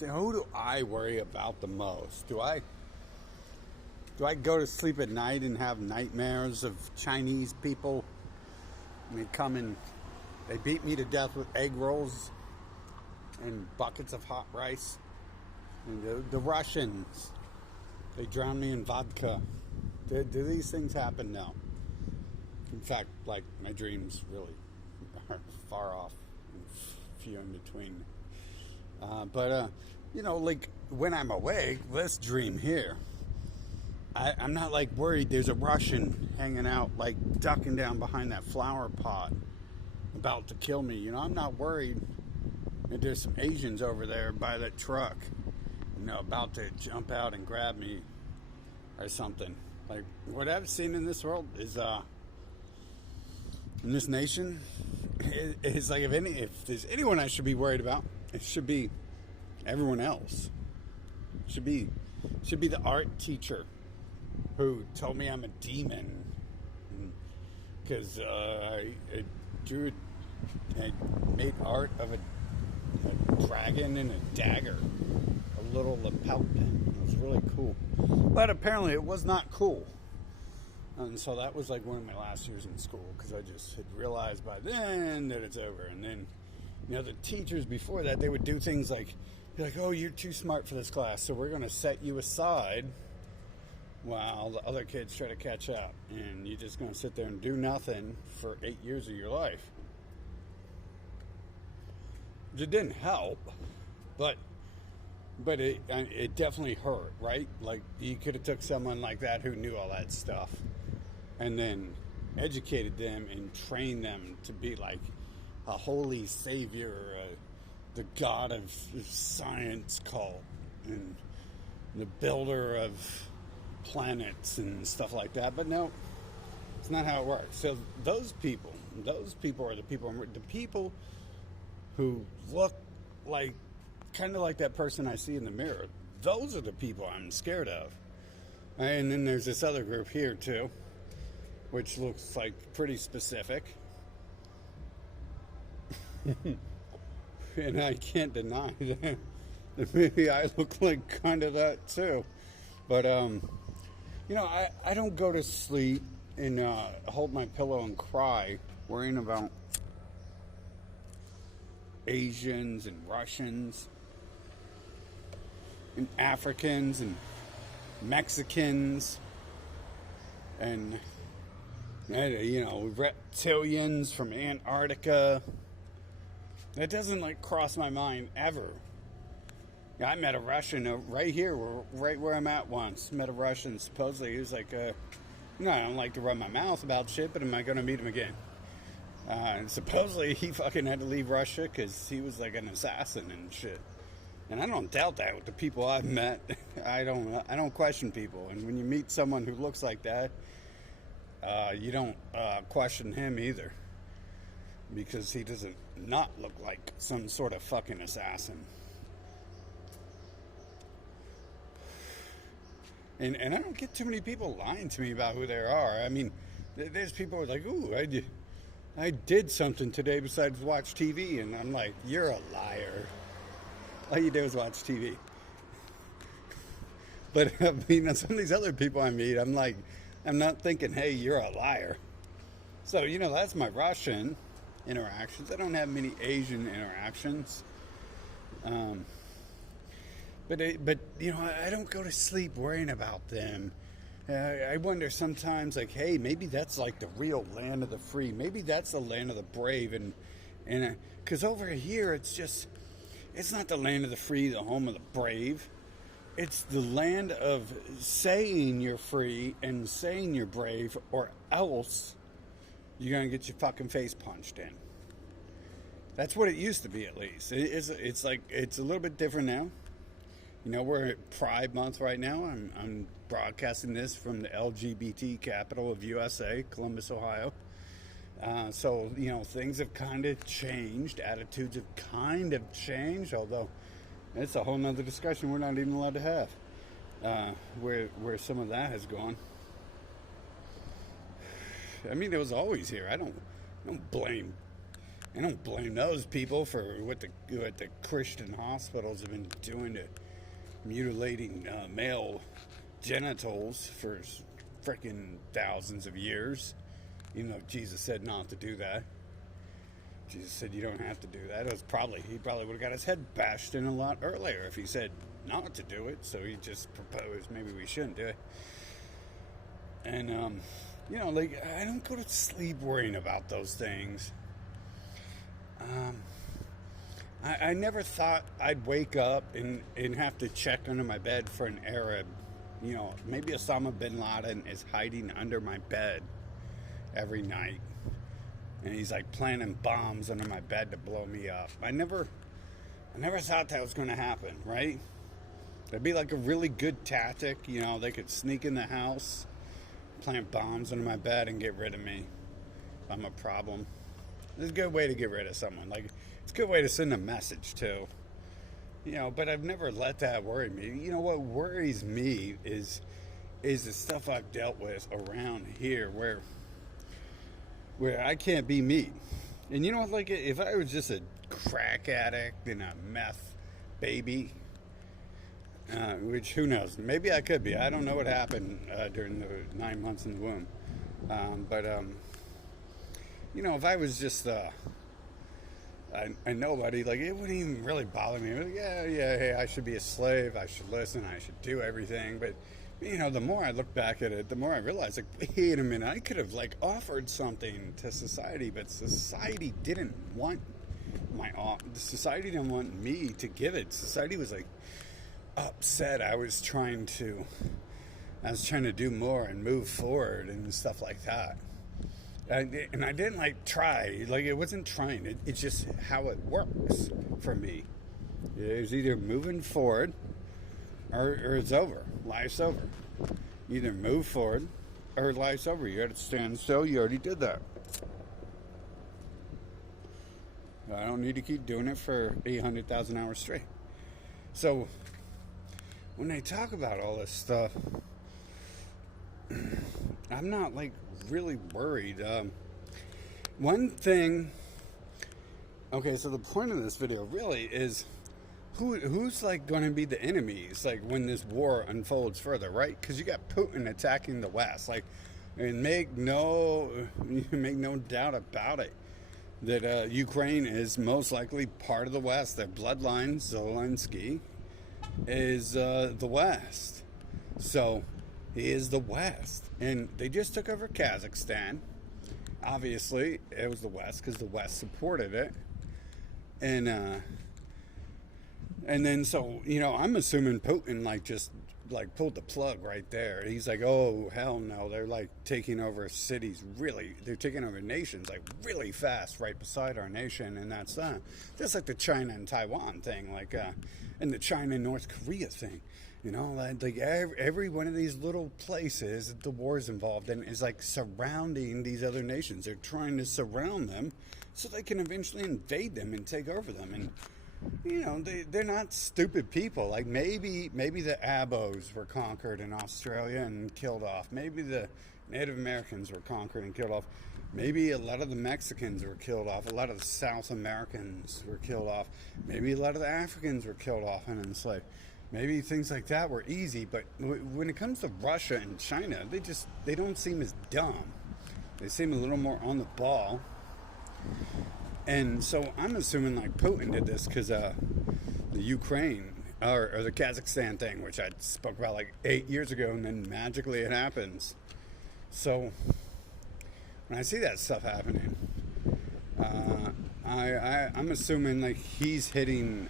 So who do I worry about the most? Do I go to sleep at night and have nightmares of Chinese people? They come and they beat me to death with egg rolls and buckets of hot rice. And the Russians, they drown me in vodka. Do these things happen? No. In fact, like, my dreams really are far off and few in between. But like, when I'm awake, this dream here, I'm not, like, worried there's a Russian hanging out, like, ducking down behind that flower pot about to kill me. I'm not worried that there's some Asians over there by that truck, about to jump out and grab me or something. Like, what I've seen in this world is, in this nation, is like, if there's anyone I should be worried about, it should be everyone else. It should be the art teacher who told me I'm a demon because I made art of a dragon and a dagger, a little lapel pin. It was really cool, but apparently it was not cool. And so that was like one of my last years in school, because I just had realized by then that it's over. And then, the teachers before that, they would do things like, be like, oh, you're too smart for this class, so we're going to set you aside while the other kids try to catch up. And you're just going to sit there and do nothing for 8 years of your life. It didn't help, but it definitely hurt, right? Like, you could have took someone like that who knew all that stuff and then educated them and trained them to be like a holy savior, the god of science cult, and the builder of planets and stuff like that. But no, it's not how it works. So those people are the people who look like, kind of like that person I see in the mirror. Those are the people I'm scared of. And then there's this other group here too, which looks like pretty specific. And I can't deny that maybe I look like kind of that too. But I don't go to sleep and hold my pillow and cry worrying about Asians and Russians and Africans and Mexicans and reptilians from Antarctica. That doesn't cross my mind ever. I met a Russian right here, right where I'm at once. Met a Russian. Supposedly he was like, I don't like to run my mouth about shit, but am I going to meet him again? And supposedly he fucking had to leave Russia because he was like an assassin and shit. And I don't doubt that with the people I've met. I don't question people. And when you meet someone who looks like that, you don't question him either, because he doesn't not look like some sort of fucking assassin. And I don't get too many people lying to me about who they are. I mean, there's people who are like, ooh, I did something today besides watch TV. And I'm like, you're a liar. All you do is watch TV. But I mean, some of these other people I meet, I'm like, I'm not thinking, hey, you're a liar. So, that's my Russian interactions. I don't have many Asian interactions. But I don't go to sleep worrying about them. I wonder sometimes, like, hey, maybe that's like the real land of the free. Maybe that's the land of the brave. And because over here, it's not the land of the free, the home of the brave. It's the land of saying you're free and saying you're brave, or else you're going to get your fucking face punched in. That's what it used to be, at least. It's like, it's a little bit different now. We're at Pride Month right now. I'm broadcasting this from the LGBT capital of USA, Columbus, Ohio. So, things have kind of changed. Attitudes have kind of changed, although it's a whole nother discussion we're not even allowed to have, where some of that has gone. I mean, it was always here. I don't blame I don't blame those people for what the Christian hospitals have been doing to mutilating male genitals for freaking thousands of years. Even though Jesus said not to do that. Jesus said you don't have to do that. He probably would have got his head bashed in a lot earlier if he said not to do it. So he just proposed maybe we shouldn't do it. And like, I don't go to sleep worrying about those things. I never thought I'd wake up and have to check under my bed for an Arab. Maybe Osama bin Laden is hiding under my bed every night. And he's like planting bombs under my bed to blow me up. I never thought that was going to happen, right? It'd be like a really good tactic. They could sneak in the house, plant bombs under my bed, and get rid of me if I'm a problem. It's a good way to get rid of someone. Like, it's a good way to send a message, too. But I've never let that worry me. What worries me is the stuff I've dealt with around here where I can't be me. And like, if I was just a crack addict and a meth baby, which who knows, maybe I could be. I don't know what happened during the 9 months in the womb. But if I was just a nobody, like, it wouldn't even really bother me. Like, hey, I should be a slave. I should listen. I should do everything. But the more I look back at it, the more I realize, like, wait a minute, I could have, like, offered something to society, but society didn't want society didn't want me to give it. Society was, like, upset. I was trying to do more and move forward and stuff like that. And I didn't, like, try. Like, it wasn't trying. It's just how it works for me. It's either moving forward or it's over. Life's over. Either move forward or life's over. You got to stand still. You already did that. I don't need to keep doing it for 800,000 hours straight. So, when they talk about all this stuff, I'm not, like, really worried. One thing... Okay, so the point of this video really is who's like going to be the enemies, like, when this war unfolds further, right? Because you got Putin attacking the West, like, and make no doubt about it that Ukraine is most likely part of the West. Their bloodline, Zelensky, is the West. So he is the West, and they just took over Kazakhstan. Obviously, it was the West because the West supported it, and then so I'm assuming Putin just pulled the plug right there. He's like, oh hell no, they're like taking over cities. They're taking over nations like really fast right beside our nation, and that's just like the China and Taiwan thing, like and the China and North Korea thing. Like every one of these little places that the war is involved in is like surrounding these other nations. They're trying to surround them so they can eventually invade them and take over them. And they're not stupid people. Like maybe the Abos were conquered in Australia and killed off. Maybe the Native Americans were conquered and killed off. Maybe a lot of the Mexicans were killed off. A lot of the South Americans were killed off. Maybe a lot of the Africans were killed off and enslaved. Maybe things like that were easy, but when it comes to Russia and China, they don't seem as dumb. They seem a little more on the ball. And so I'm assuming like Putin did this because the Ukraine or the Kazakhstan thing, which I spoke about like 8 years ago, and then magically it happens. So when I see that stuff happening, I'm assuming like he's hitting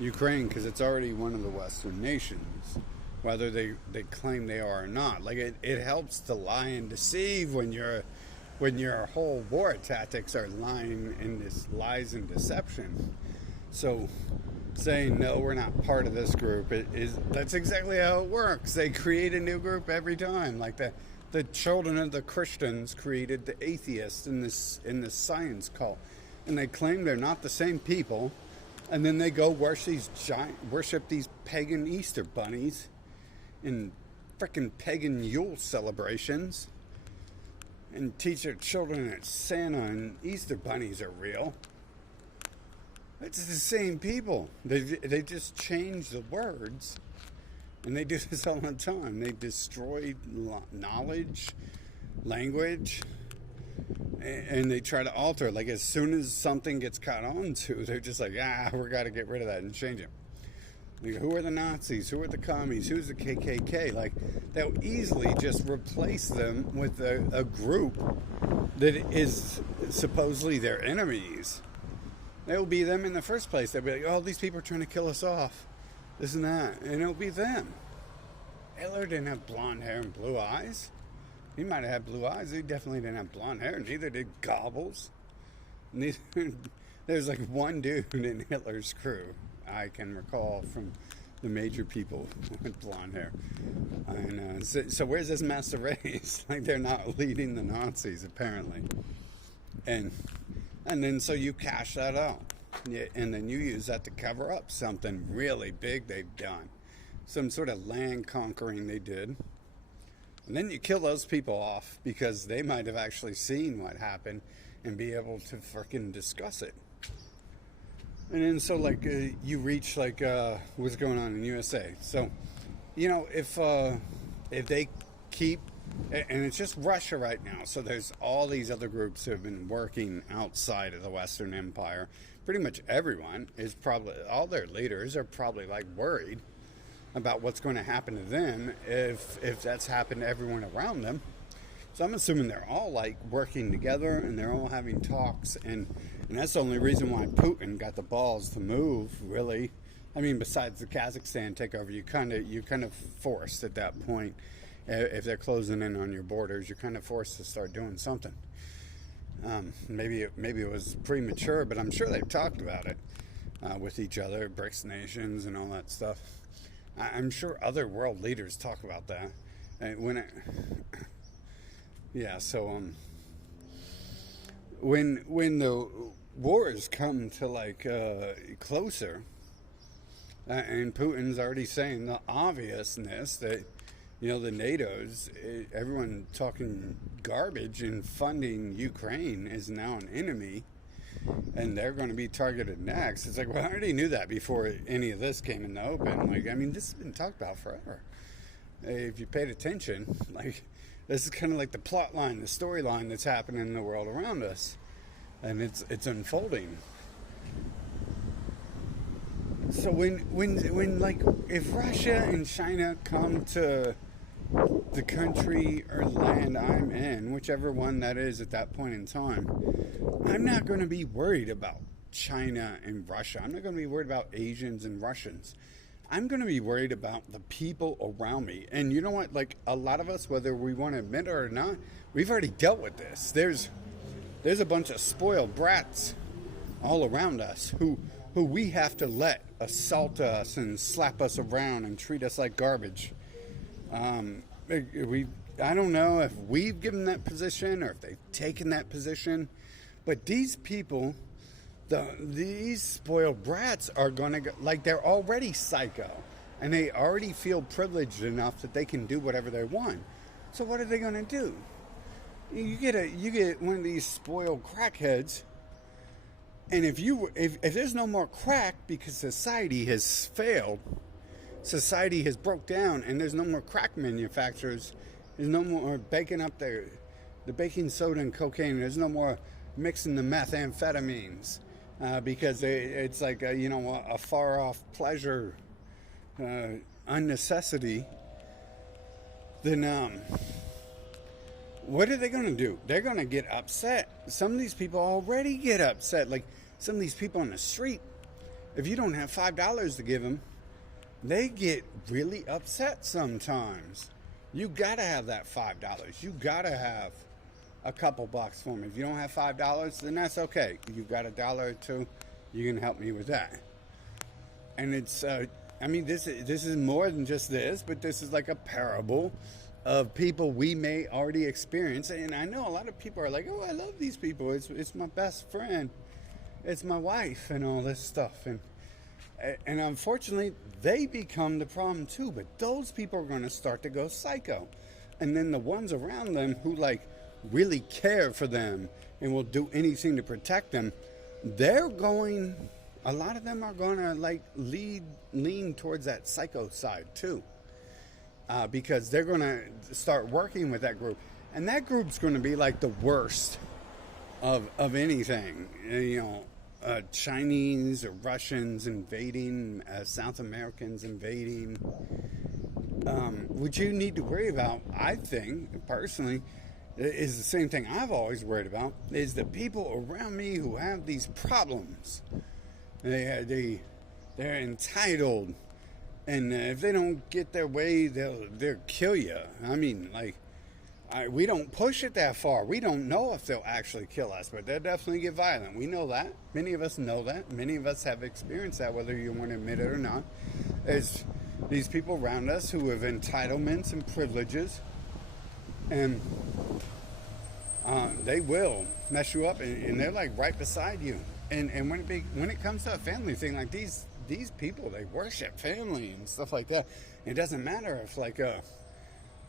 Ukraine because it's already one of the Western nations, whether they claim they are or not. Like it helps to lie and deceive when your whole war tactics are lying in this lies and deception. So saying no, we're not part of this group, that's exactly how it works. They create a new group every time. Like the children of the Christians created the atheists in this science cult, and they claim they're not the same people. And then they go worship these pagan Easter bunnies in frickin' pagan Yule celebrations. and teach their children that Santa and Easter bunnies are real. It's the same people. They just change the words, and they do this all the time. They destroy knowledge, language, and they try to alter it. Like as soon as something gets caught on to, they're just like, we got to get rid of that and change it. Like, who are the Nazis? Who are the commies? Who's the KKK? Like, they'll easily just replace them with a group that is supposedly their enemies. It'll be them in the first place. They'll be like, oh, these people are trying to kill us off. This and that. And it'll be them. Hitler didn't have blonde hair and blue eyes. He might have had blue eyes. He definitely didn't have blonde hair. Neither did Goebbels. There's like one dude in Hitler's crew I can recall from the major people with blonde hair. And so where's this master race? Like, they're not leading the Nazis, apparently. And then so you cash that out. Yeah, and then you use that to cover up something really big they've done. Some sort of land conquering they did. And then you kill those people off because they might have actually seen what happened and be able to freaking discuss it. And then so like you reach like what's going on in USA. So, you know, if they keep, and it's just Russia right now. So there's all these other groups who have been working outside of the Western Empire. Pretty much everyone is probably, all their leaders are probably like worried about what's going to happen to them if that's happened to everyone around them. So I'm assuming they're all like working together and they're all having talks, and that's the only reason why Putin got the balls to move, really. I mean, besides the Kazakhstan takeover, you kind of forced at that point. If they're closing in on your borders, you're kind of forced to start doing something. Maybe it was premature, but I'm sure they've talked about it with each other, BRICS nations and all that stuff. I'm sure other world leaders talk about that. When the wars come to like closer, and Putin's already saying the obviousness that, you know, the NATO's, everyone talking garbage and funding Ukraine is now an enemy, and they're going to be targeted next. It's like, well, I already knew that before any of this came in the open. Like, I mean, this has been talked about forever. If you paid attention, like, this is kind of like the plot line, the storyline that's happening in the world around us, and it's unfolding. So when like, if Russia and China come to the country or land I'm in, whichever one that is at that point in time, I'm not going to be worried about China and Russia. I'm not going to be worried about Asians and Russians. I'm going to be worried about the people around me. And you know what? Like, a lot of us, whether we want to admit it or not, we've already dealt with this. There's a bunch of spoiled brats all around us who we have to let assault us and slap us around and treat us like garbage. I don't know if we've given that position or if they've taken that position, but these people, these spoiled brats are going to go, like, they're already psycho, and they already feel privileged enough that they can do whatever they want. So what are they going to do? You get one of these spoiled crackheads, and if there's no more crack because society has failed, society has broke down, and there's no more crack manufacturers, there's no more baking up the baking soda and cocaine, there's no more mixing the methamphetamines, because it's like a far off pleasure, unnecessity. Then what are they going to do? They're going to get upset. Some of these people already get upset. Like, some of these people on the street, if you don't have $5 to give them, they get really upset sometimes. You got to have that $5. You got to have a couple bucks for them. If you don't have $5, then that's okay. You've got $1 or $2, you can help me with that. And it's, I mean, this is more than just this, but this is like a parable of people we may already experience. And I know a lot of people are like, oh, I love these people. It's my best friend. It's my wife and all this stuff. And unfortunately, they become the problem too. But those people are going to start to go psycho. And then the ones around them who, like, really care for them and will do anything to protect them, a lot of them are going to like lean towards that psycho side too, because they're going to start working with that group, and that group's going to be like the worst of anything. Chinese or Russians invading, South Americans invading. What you need to worry about, I think, personally, is the same thing I've always worried about, is the people around me who have these problems. They're entitled, and if they don't get their way, they'll kill you. I mean, like, we don't push it that far. We don't know if they'll actually kill us, but they'll definitely get violent. We know that. Many of us know that. Many of us have experienced that, whether you want to admit it or not. There's these people around us who have entitlements and privileges, and they will mess you up, and they're like right beside you. And when it comes to a family thing, like these people, they worship family and stuff like that. It doesn't matter if like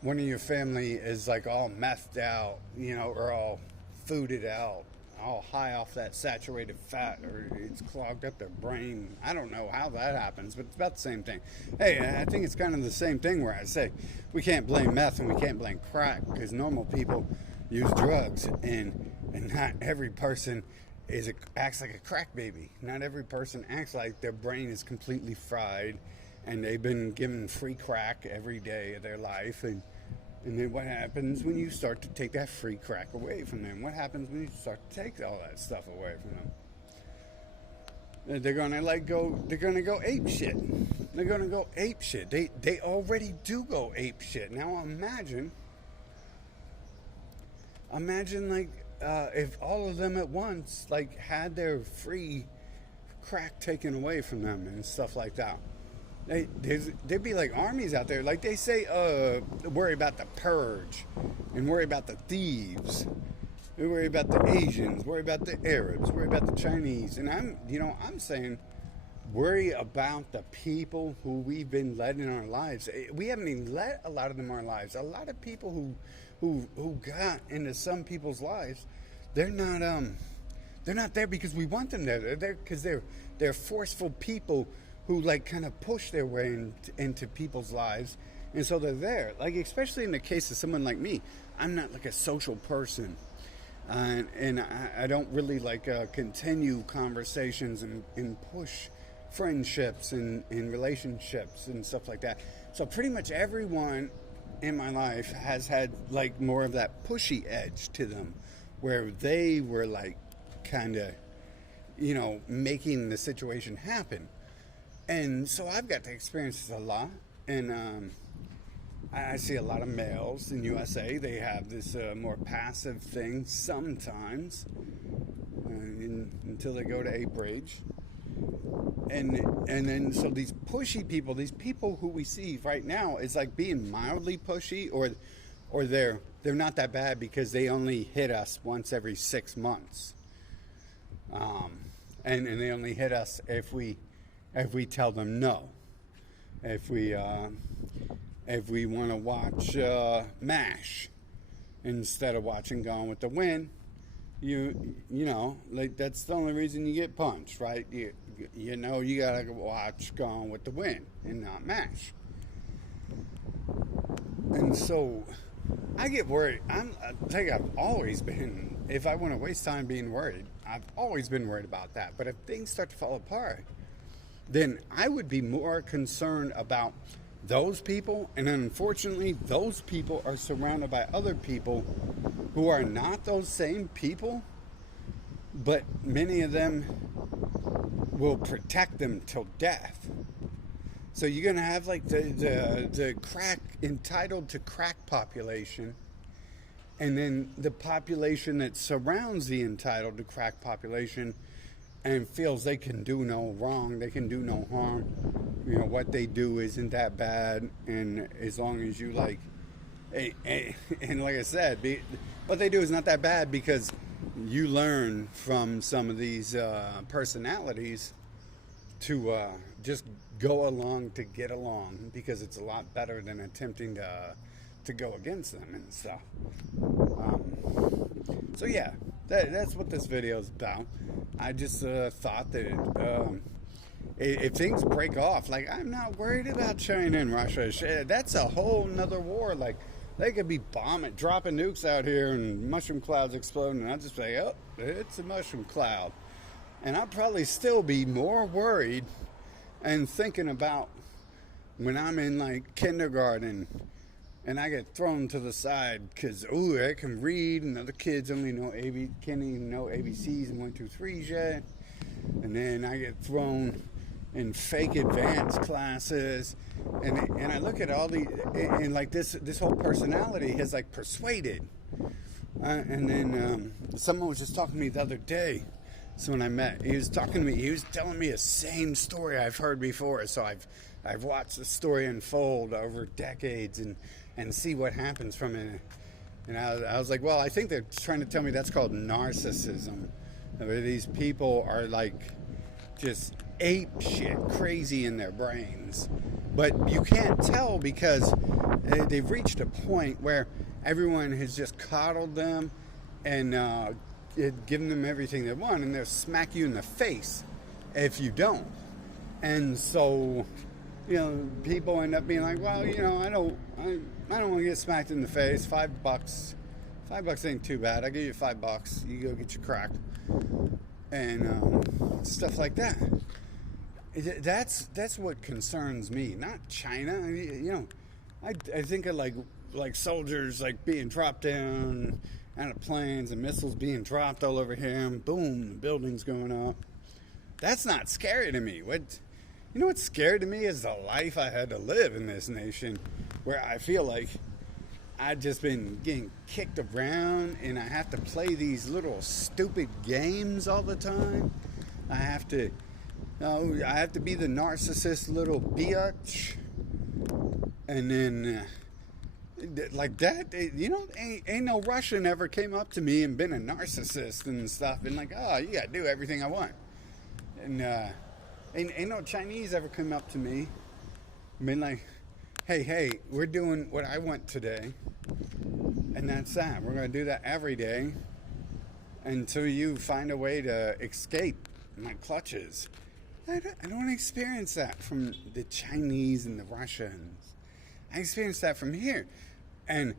one of your family is like all methed out, or all fooded out, all high off that saturated fat, or it's clogged up their brain. I don't know how that happens, but it's about the same thing. Hey, I think it's kind of the same thing where I say we can't blame meth and we can't blame crack, because normal people use drugs, and not every person acts like a crack baby. Not every person acts like their brain is completely fried and they've been given free crack every day of their life. And then what happens when you start to take that free crack away from them? What happens when you start to take all that stuff away from them? They're gonna go ape shit. They're gonna go ape shit. They already do go ape shit. Now imagine like if all of them at once like had their free crack taken away from them and stuff like that. There'd be like armies out there, like they say, worry about the purge, and worry about the thieves, we worry about the Asians, worry about the Arabs, worry about the Chinese, and I'm saying, worry about the people who we've been led in our lives. We haven't even let a lot of them in our lives. A lot of people who got into some people's lives, they're not there because we want them there. They're there because they're forceful people who like kind of push their way into people's lives, and so they're there. Like especially in the case of someone like me, I'm not like a social person, and I don't really like continue conversations and push friendships and relationships and stuff like that. So pretty much everyone in my life has had like more of that pushy edge to them, where they were like kind of making the situation happen. And so I've got to experience this a lot, and I see a lot of males in USA. They have this more passive thing sometimes, until they go to ape rage, and then so these pushy people, these people who we see right now, is like being mildly pushy, or they're not that bad because they only hit us once every 6 months, and they only hit us if we tell them no. If we want to watch MASH instead of watching Gone with the Wind, like that's the only reason you get punched, right? You gotta watch Gone with the Wind and not MASH. And so I get worried. I think I've always been, if I want to waste time being worried, I've always been worried about that. But if things start to fall apart, then I would be more concerned about those people. And unfortunately, those people are surrounded by other people who are not those same people, but many of them will protect them till death. So you're going to have like the crack, entitled to crack population, and then the population that surrounds the entitled to crack population and feels they can do no wrong, they can do no harm. What they do isn't that bad, and as long as you like, and like I said, what they do is not that bad because you learn from some of these personalities to just go along to get along, because it's a lot better than attempting to go against them and stuff. So yeah, that's what this video is about. I just thought that if things break off, like, I'm not worried about China and Russia. That's a whole nother war. Like, they could be dropping nukes out here and mushroom clouds exploding, and I'll just say, oh, it's a mushroom cloud. And I'll probably still be more worried and thinking about when I'm in, like, kindergarten and I get thrown to the side because, ooh, I can read, and other kids only can't even know ABCs and 1, 2, 3s yet. And then I get thrown in fake advanced classes, and I look at all the, and like this whole personality has like persuaded. And then someone was just talking to me the other day. So when I met, he was talking to me. He was telling me the same story I've heard before. So I've watched the story unfold over decades and see what happens from it. And I was like, well, I think they're trying to tell me that's called narcissism. Where these people are like just ape shit crazy in their brains, but you can't tell because they've reached a point where everyone has just coddled them and given them everything they want, and they'll smack you in the face if you don't. And so, you know, people end up being like, well, you know, I don't want to get smacked in the face. $5 ain't too bad. I'll give you $5. You go get your crack and stuff like that. That's what concerns me, not China. You know, I think of like soldiers like being dropped down out of planes and missiles being dropped all over here, and boom, the buildings going up. That's not scary to me. You know what's scary to me is the life I had to live in this nation, where I feel like I've just been getting kicked around, and I have to play these little stupid games all the time. I have to be the narcissist little biatch, and then like that. You know, ain't no Russian ever came up to me and been a narcissist and stuff, and like, oh, you gotta do everything I want. And ain't no Chinese ever come up to me and been like, hey, we're doing what I want today, and that's that. We're gonna do that every day until you find a way to escape my clutches. I don't experience that from the Chinese and the Russians. I experience that from here. And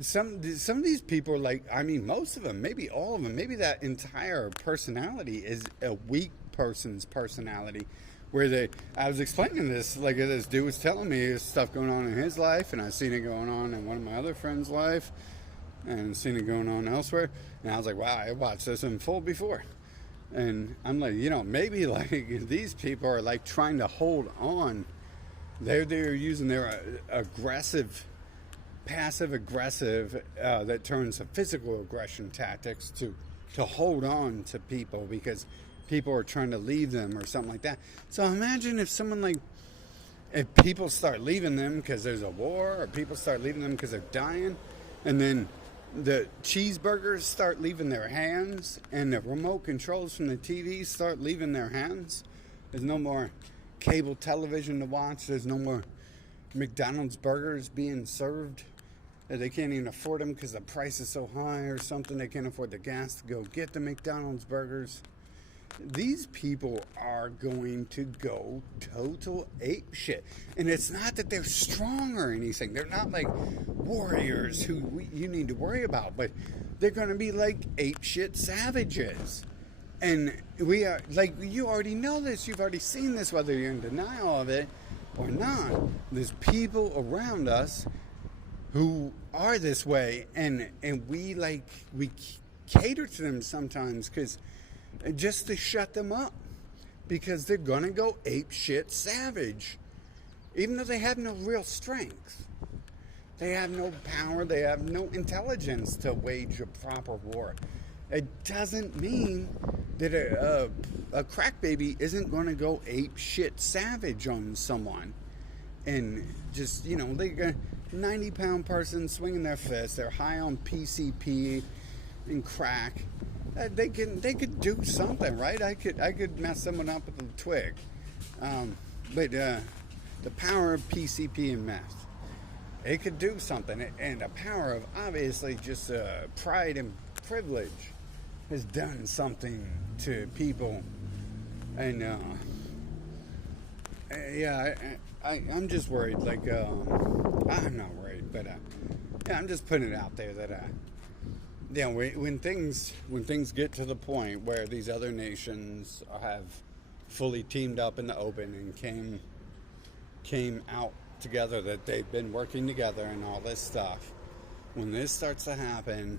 some of these people are like, I mean, most of them, maybe all of them, maybe that entire personality is a weak person's personality. Where I was explaining this, like this dude was telling me there's stuff going on in his life, and I've seen it going on in one of my other friends' life, and seen it going on elsewhere. And I was like, wow, I watched this unfold before. And I'm like, you know, maybe like these people are like trying to hold on. They're using their passive aggressive that turns to physical aggression tactics to hold on to people because people are trying to leave them or something like that. So imagine if if people start leaving them because there's a war, or people start leaving them because they're dying, and then the cheeseburgers start leaving their hands, and the remote controls from the TVs start leaving their hands. There's no more cable television to watch. There's no more McDonald's burgers being served. They can't even afford them because the price is so high or something. They can't afford the gas to go get the McDonald's burgers. These people are going to go total ape shit. And it's not that they're strong or anything. They're not like warriors who you need to worry about. But they're going to be like ape shit savages. And we are, like, you already know this. You've already seen this, whether you're in denial of it or not. There's people around us who are this way. And we cater to them sometimes because just to shut them up, because they're gonna go ape shit savage, even though they have no real strength, they have no power, they have no intelligence to wage a proper war. It doesn't mean that a crack baby isn't gonna go ape shit savage on someone, and just, you know, they got 90-pound person swinging their fist, they're high on PCP and crack. They could do something, right? I could mess someone up with a twig, but the power of PCP and meth, it could do something. And the power of obviously just pride and privilege has done something to people. And yeah, I'm just worried. Like, I'm not worried, but yeah, I'm just putting it out there that yeah, when things get to the point where these other nations have fully teamed up in the open and came out together, that they've been working together and all this stuff, when this starts to happen,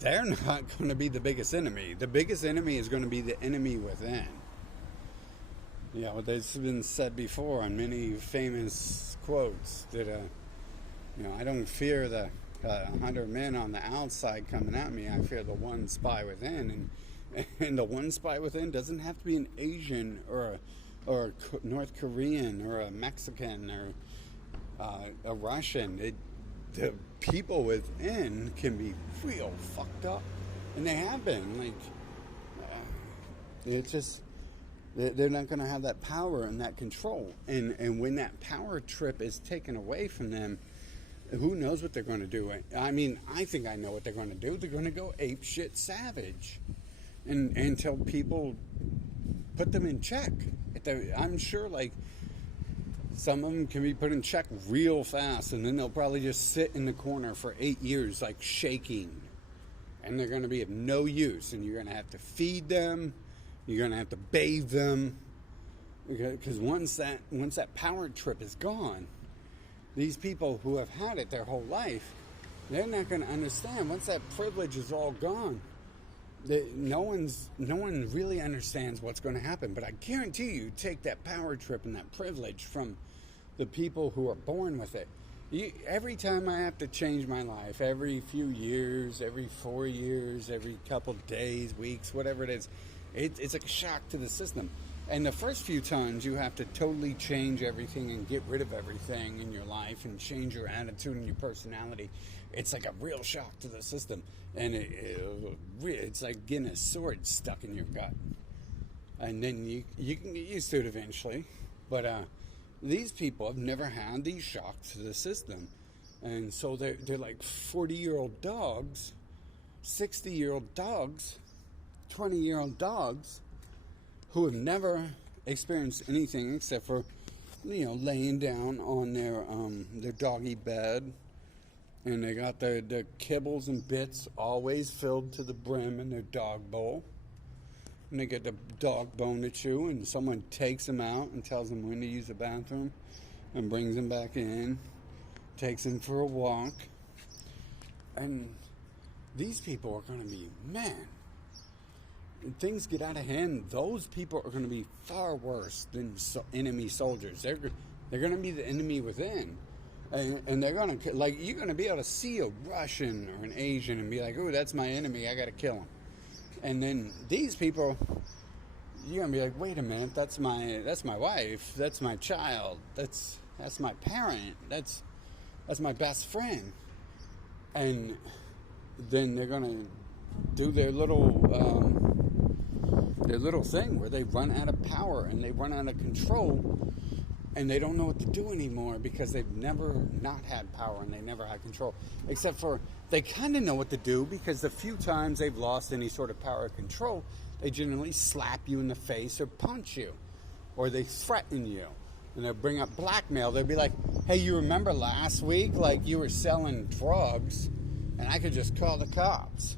they're not going to be the biggest enemy. The biggest enemy is going to be the enemy within. You know, it's been said before on many famous quotes that, you know, I don't fear the 100 men on the outside coming at me. I fear the one spy within. And the one spy within doesn't have to be an Asian or a North Korean or a Mexican or a Russian. The people within can be real fucked up, and they have been. Like, it's just they're not going to have that power and that control. And when that power trip is taken away from them, who knows what they're going to do? I mean, I think I know what they're going to do. They're going to go ape shit savage, and until people put them in check. I'm sure, like, some of them can be put in check real fast, and then they'll probably just sit in the corner for 8 years, like, shaking. And they're going to be of no use, and you're going to have to feed them. You're going to have to bathe them. Because once that power trip is gone, these people who have had it their whole life, they're not going to understand. Once that privilege is all gone, no one really understands what's going to happen. But I guarantee you, take that power trip and that privilege from the people who are born with it. Every time I have to change my life, every few years, every 4 years, every couple days, weeks, whatever it is, it's like a shock to the system. And the first few times you have to totally change everything and get rid of everything in your life and change your attitude and your personality. It's like a real shock to the system. And it's like getting a sword stuck in your gut. And then you can get used to it eventually. But these people have never had these shocks to the system. And so they're like 40-year-old dogs, 60-year-old dogs, 20-year-old dogs who have never experienced anything except for, you know, laying down on their doggy bed, and they got their kibbles and bits always filled to the brim in their dog bowl, and they get the dog bone to chew, and someone takes them out and tells them when to use the bathroom, and brings them back in, takes them for a walk, and these people are going to be, man, things get out of hand, those people are going to be far worse than enemy soldiers. They're going to be the enemy within, and they're going to, like, you're going to be able to see a Russian or an Asian and be like, oh, that's my enemy, I got to kill him. And then these people, you're going to be like, wait a minute, that's my wife, that's my child, that's my parent, that's my best friend. And then they're going to do their little thing where they run out of power and they run out of control, and they don't know what to do anymore because they've never not had power and they never had control, except for they kind of know what to do, because the few times they've lost any sort of power or control, they generally slap you in the face or punch you, or they threaten you, and they'll bring up blackmail. They'll be like, hey, you remember last week, like, you were selling drugs and I could just call the cops.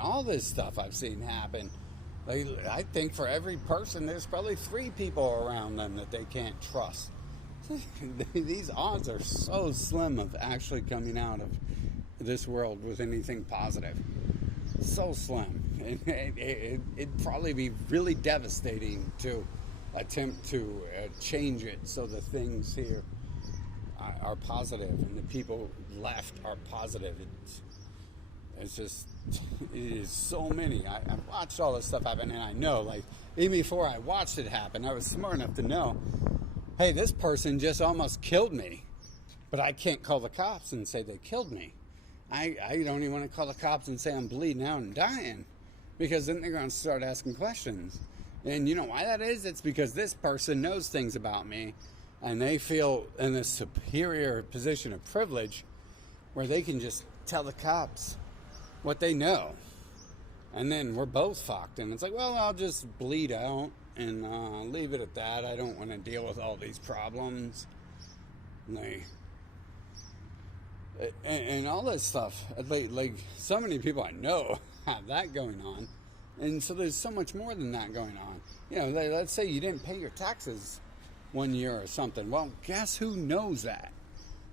All this stuff I've seen happen. I think for every person, there's probably 3 people around them that they can't trust. These odds are so slim of actually coming out of this world with anything positive. So slim. It'd probably be really devastating to attempt to change it so the things here are positive and the people left are positive. It's just, it is so many. I watched all this stuff happen, and I know, like, even before I watched it happen, I was smart enough to know, hey, this person just almost killed me, but I can't call the cops and say they killed me. I don't even want to call the cops and say I'm bleeding out and dying, because then they're going to start asking questions. And you know why that is? It's because this person knows things about me and they feel in a superior position of privilege where they can just tell the cops what they know. And then we're both fucked. And it's like, well, I'll just bleed out and leave it at that. I don't want to deal with all these problems. And all this stuff. Like so many people I know have that going on. And so there's so much more than that going on. You know, let's say you didn't pay your taxes one year or something. Well, guess who knows that?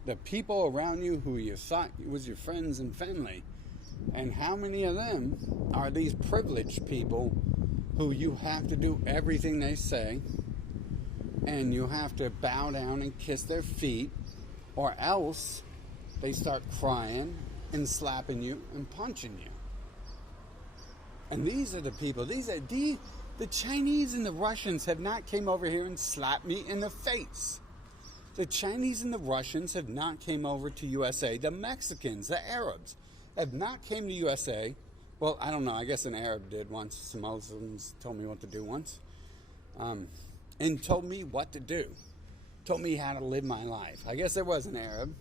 The people around you who you thought was your friends and family. And how many of them are these privileged people who you have to do everything they say, and you have to bow down and kiss their feet, or else they start crying and slapping you and punching you. And these are the people, the Chinese and the Russians have not came over here and slapped me in the face. The Chinese and the Russians have not came over to USA. The Mexicans, the Arabs, have not came to USA. Well, I don't know. I guess an Arab did once. Some Muslims told me what to do once. And told me what to do. Told me how to live my life. I guess there was an Arab.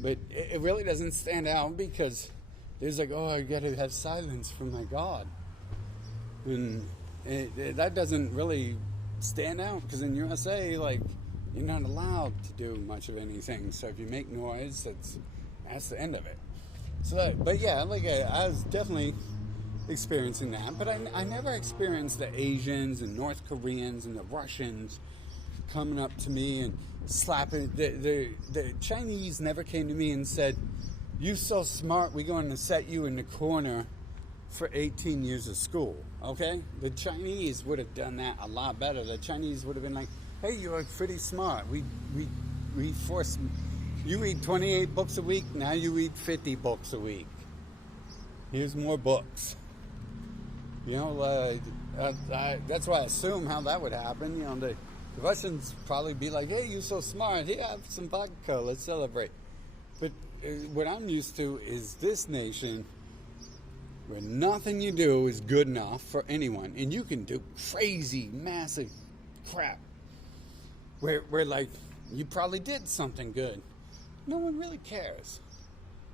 But it really doesn't stand out because there's like, oh, I got to have silence for my God. And that doesn't really stand out because in USA, like, you're not allowed to do much of anything. So if you make noise, that's the end of it. So, but yeah, like I was definitely experiencing that. But I never experienced the Asians and North Koreans and the Russians coming up to me and slapping. The Chinese never came to me and said, "You so smart, we're going to set you in the corner for 18 years of school." Okay? The Chinese would have done that a lot better. The Chinese would have been like, "Hey, you're pretty smart. We force you read 28 books a week. Now you read 50 books a week. Here's more books." You know, that's why I assume how that would happen. You know, the Russians probably be like, "Hey, you're so smart. Here, have some vodka. Let's celebrate." But what I'm used to is this nation where nothing you do is good enough for anyone, and you can do crazy, massive crap. Where like you probably did something good. No one really cares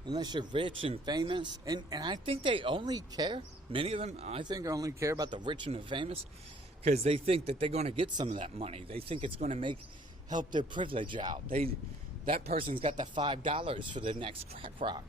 unless you're rich and famous. And I think they only care, many of them, I think only care about the rich and the famous because they think that they're going to get some of that money. They think it's going to help their privilege out. That person's got the $5 for the next crack rock.